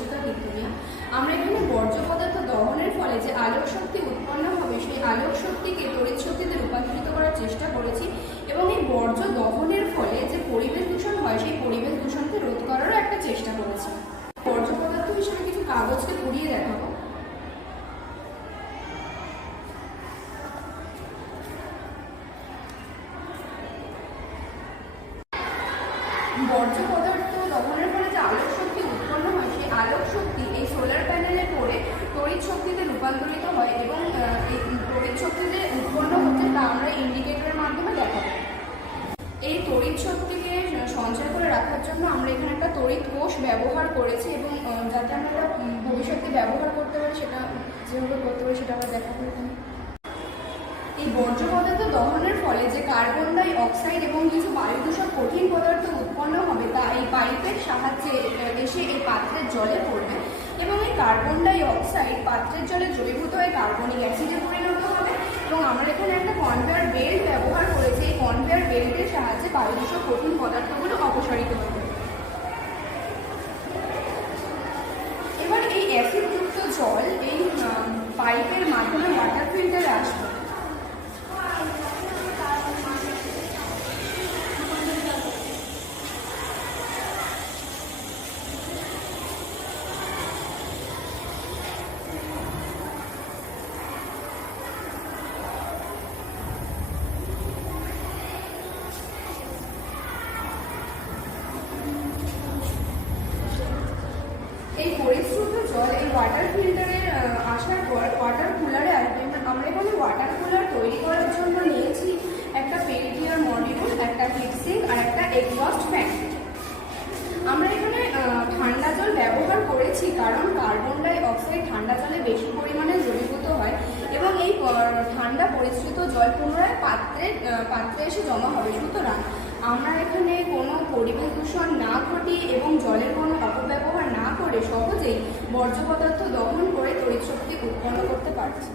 পত্রিকা কীর্তনিয়া। আমরা এখানে বর্জ্য পদার্থ দহনের ফলে যে আলোক শক্তি উৎপন্ন হবে সেই আলোক শক্তিকে তড়িৎ শক্তিতে রূপান্তরিত করার চেষ্টা করেছি এবং এই বর্জ্য দহনের ফলে যে পরিবেশ দূষণ হয় সেই পরিবেশ দূষণকে রোধ করারও একটা চেষ্টা করেছি। বর্জ্য পদার্থ হিসেবে কিছু কাগজকে পুড়িয়ে দেখাবো। বর্জ্য পদার্থ দহনের ফলে যে আলোক শক্তি উৎপন্ন হয় সেই আলোক শক্তি এই সোলার প্যানেলে পড়ে তড়িৎ শক্তিতে রূপান্তরিত হয় এবং এই তড়িৎ শক্তি যে উৎপন্ন হচ্ছে তা আমরা ইন্ডিকেটরের মাধ্যমে দেখাবো। এই তড়িৎ শক্তিকে সঞ্চয় করে রাখার জন্য আমরা এখানে একটা তড়িৎ কোষ ব্যবহার করেছি এবং যাতে আমরা ভবিষ্যতে ব্যবহার করতে পারি সেটা যেভাবে করতে পারি সেটা আমরা দেখাবো। এখানে এই বর্জ্য পদার্থ দহনের ফলে যে কার্বন ডাই অক্সাইড এবং কিছু বায়ুদূষক কঠিন পদার্থ উৎপন্ন হবে তা এই পাইপের সাহায্যে এসে এই পাত্রের জলে পড়বে এবং এই কার্বন ডাই অক্সাইড পাত্রের জলে দ্রবীভূত হয়ে কার্বনিক অ্যাসিডে পরিণত হবে এবং আমরা এখানে একটা কনভেয়ার বেল্ট ব্যবহার করেছি। এই কনভেয়ার বেল্টের সাহায্যে বায়ুদূষক কঠিন পদার্থগুলো অপসারিত হবে। এবার এই অ্যাসিডযুক্ত জল এই পাইপের মাধ্যমে ওয়াটার ফিল্টারে আসবে। এই পরিশ্রুত জল এই ওয়াটার ফিল্টারে আসার পর ওয়াটার কুলারে আসবে। আমরা এখানে ওয়াটার কুলার তৈরি করার জন্য নিয়েছি একটা পেল্টিয়ার মডিউল, একটা হিটসিঙ্ক আর একটা এক্সস্ট ফ্যান। আমরা এখানে ঠান্ডা জল ব্যবহার করেছি কারণ কার্বন ডাই অক্সাইড ঠান্ডা জলে বেশি পরিমাণে দ্রবীভূত হয় এবং এই ঠান্ডা পরিশ্রুত জল পুনরায় পাত্রে এসে জমা হবে। সুতরাং আমরা এখানে কোনো পরিবেশ দূষণ না ঘটিয়ে এবং জলের কোনো অপব্যবহার না করে সহজেই বর্জ্য পদার্থ দহন করে তড়িৎ শক্তি উৎপন্ন করতে পারছি।